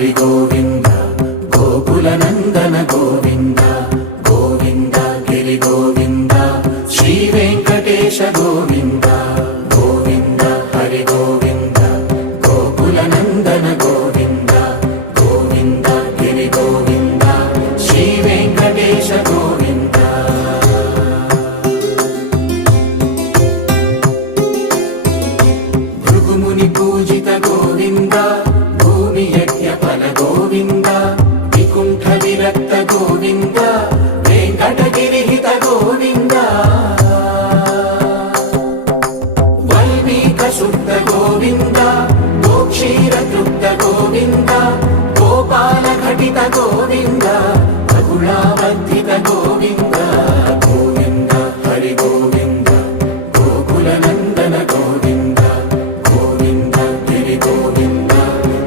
హరి గోవింద గోకుల నందన గోవింద గోవింద గిరి గోవింద శ్రీ వెంకటేశ గోవింద గోవింద హరి గోవింద గోకుల నందన గోవింద గోవింద గిరి గోవింద శ్రీ వెంకటేశ గోవింద భృగుముని పూజిత గోవింద భూమి యజ్ఞ ఫల గోవింద వికుంఠ విరక్త గోవింద వెంకటగిరిహిత గోవింద వల్మీక శుద్ధ గోవింద గోక్షీర తృప్త గోవింద గోపాల ఘటిత గోవింద బహుళావర్ధిత గోవింద